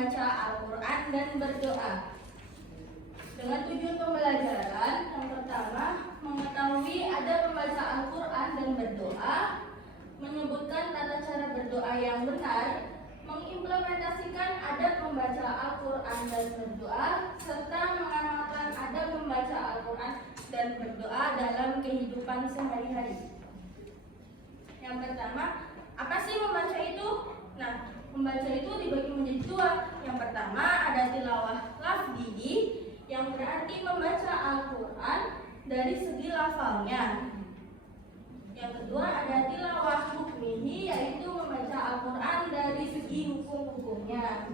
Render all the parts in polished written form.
membaca Al-Quran dan berdoa. Dengan tujuan pembelajaran, yang pertama, mengetahui adab membaca Al-Quran dan berdoa, menyebutkan tata cara berdoa yang benar, mengimplementasikan adab membaca Al-Quran dan berdoa, serta mengamalkan adab membaca Al-Quran dan berdoa dalam kehidupan sehari-hari. Yang pertama, apa sih membaca itu? Nah, membaca itu dibagi menjadi dua. Yang pertama ada tilawah lafzi, yang berarti membaca Al-Quran dari segi lafalnya. Yang kedua ada tilawah hukmihi, yaitu membaca Al-Quran dari segi hukum-hukumnya.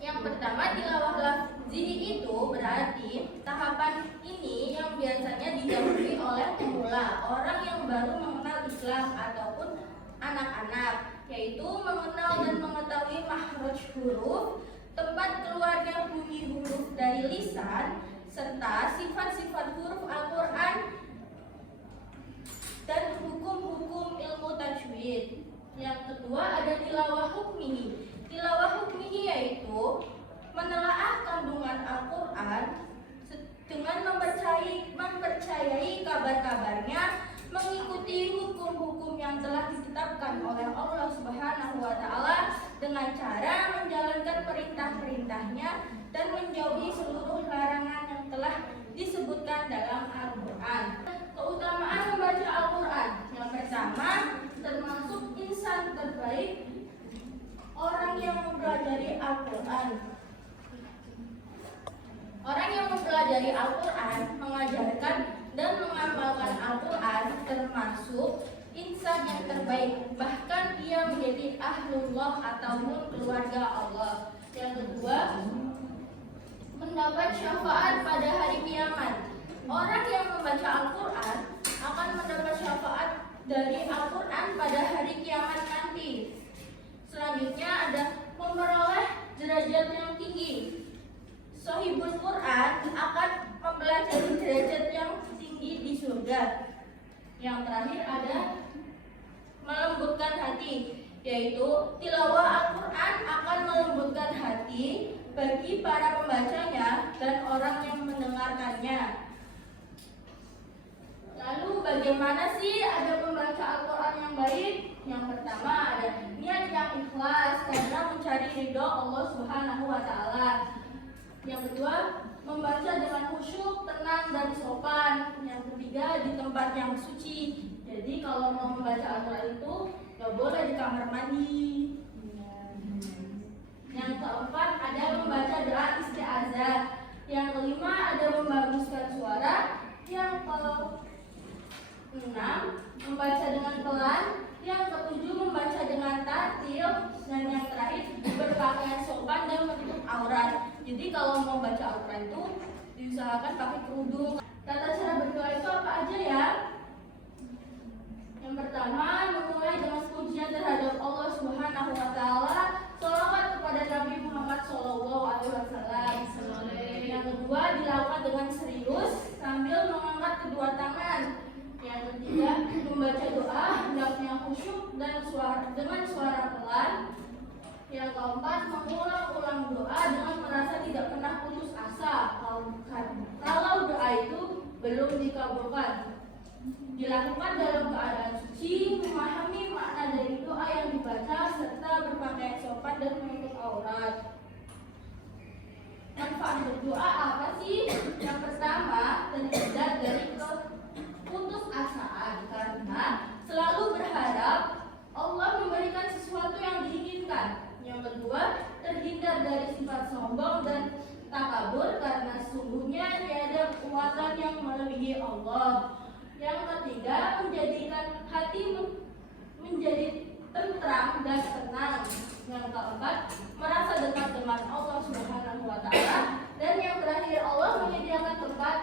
Yang pertama tilawah lafzi itu berarti tahapan ini yang biasanya didahului oleh pemula, orang yang baru mengenal Islam ataupun anak-anak, yaitu mengenal dan mengetahui makhraj huruf, tempat keluarnya bunyi huruf dari lisan, serta sifat-sifat huruf Al-Quran dan hukum-hukum ilmu tajwid. Yang kedua ada tilawah hukmihi. Tilawah hukmihi yaitu menelaah kandungan Al-Quran dengan mempercayai kabar-kabarnya, mengikuti hukum-hukum yang telah ditetapkan oleh Allah Subhanahu wa Ta'ala dengan cara menjalankan perintah-perintahnya dan menjauhi seluruh larangan yang telah disebutkan dalam Al-Quran. Keutamaan membaca Al-Quran. Yang pertama, termasuk insan terbaik orang yang mempelajari Al-Quran. Orang yang mempelajari Al-Quran, mengajarkan dan mengamalkan Al-Quran termasuk insan yang terbaik. Bahkan ia menjadi ahlullah ataupun keluarga Allah. Yang kedua, mendapat syafaat pada hari kiamat. Orang yang membaca Al-Quran akan mendapat syafaat dari Al-Quran pada hari kiamat nanti. Selanjutnya ada memperoleh derajat yang tinggi. Shahibul Quran akan mempelajari derajat yang tinggi di surga. Yang terakhir ada melembutkan hati, yaitu tilawah Al-Quran akan melembutkan hati bagi para pembacanya dan orang yang mendengarkannya. Lalu bagaimana sih ada membaca Al-Quran yang baik? Yang pertama ada niat yang ikhlas karena mencari ridho Allah Subhanahu wa Ta'ala. Yang kedua, membaca dengan khusyuk, tenang dan sopan. Yang ketiga, di tempat yang suci. Jadi kalau mau membaca Al-Quran itu gak boleh di kamar mandi. Yang keempat ada membaca doa isti'azah. Yang kelima ada membaguskan suara. Yang keenam membaca dengan pelan. Yang ketujuh membaca dengan tartil. Dan yang terakhir berpakaian sopan dan menutup aurat. Jadi kalau mau baca Al-Quran itu diusahakan pakai kerudung. Tata cara berdoa itu apa aja ya? Yang pertama, memulai dengan pujian terhadap Allah Subhanahu wa Ta'ala, sholawat kepada Nabi Muhammad SAW. Yang kedua, dilakukan dengan serius sambil mengangkat kedua tangan. Yang ketiga, membaca doa hendaknya khusyuk dan dengan suara pelan. Yang keempat, mengulang-ulang doa dengan merasa tidak pernah putus asa kalau doa itu belum dikabulkan. Dilakukan dalam keadaan suci, memahami makna dari doa yang dibaca, serta berpakaian sopan dan menutup aurat. Manfaat berdoa apa sih? Yang pertama, terhindar dari keputusasaan karena selalu berharap Allah memberikan sesuatu yang diinginkan. Yang kedua, terhindar dari sifat sombong dan takabur karena sesungguhnya tiada kekuatan yang melebihi Allah. Yang ketiga, menjadikan hati menjadi tentram dan tenang. Yang keempat, merasa dekat dengan Allah Subhanahu wa Ta'ala. Dan yang terakhir, Allah menyediakan tempat